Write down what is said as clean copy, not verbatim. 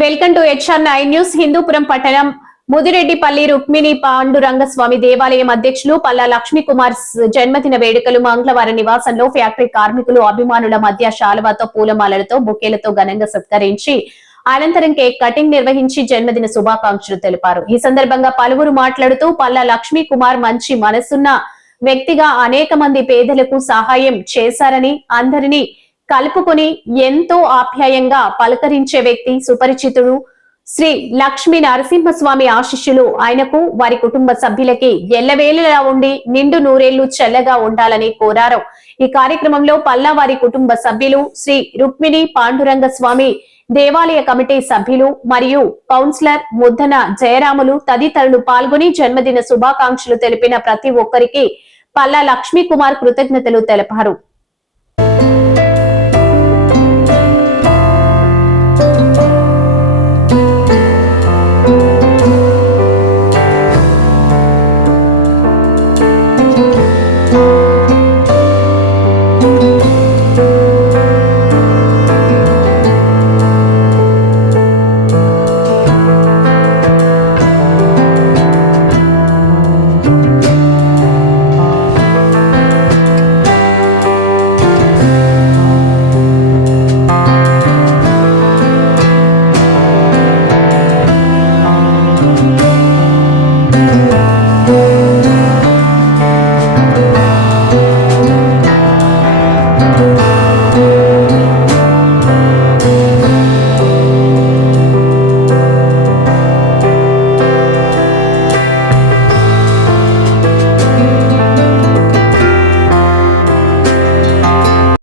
Welcome to HR9 news. Hindupuram పట్టణం ముదిరెడ్డిపల్లి రుక్మిణి పాండురంగస్వామి దేవాలయం అధ్యక్షులు పల్లా లక్ష్మీకుమార్ జన్మదిన వేడుకలు మంగళవారం నివాసంలో ఫ్యాక్టరీ కార్మికులు అభిమానుల మధ్య శాలువాతో పూలమాలలతో బొకేలతో ఘనంగా సత్కరించి అనంతరం కేక్ కటింగ్ నిర్వహించి జన్మదిన శుభాకాంక్షలు తెలిపారు. ఈ సందర్భంగా పలువురు మాట్లాడుతూ పల్లా లక్ష్మీకుమార్ మంచి మనసున్న వ్యక్తిగా అనేక మంది పేదలకు సహాయం చేశారని, అందరినీ కలుపుకొని ఎంతో ఆప్యాయంగా పలకరించే వ్యక్తి, సుపరిచితుడు. శ్రీ లక్ష్మీ నరసింహస్వామి ఆశీస్సులు ఆయనకు, వారి కుటుంబ సభ్యులకి ఎల్లవేళలా ఉండి నిండు నూరేళ్లు చల్లగా ఉండాలని కోరారు. ఈ కార్యక్రమంలో పల్లా వారి కుటుంబ సభ్యులు, శ్రీ రుక్మిణి పాండురంగ స్వామి దేవాలయ కమిటీ సభ్యులు మరియు కౌన్సిలర్ ముద్దన జయరాములు తదితరులు పాల్గొని జన్మదిన శుభాకాంక్షలు తెలిపిన ప్రతి ఒక్కరికి పల్లా లక్ష్మీకుమార్ కృతజ్ఞతలు తెలిపారు.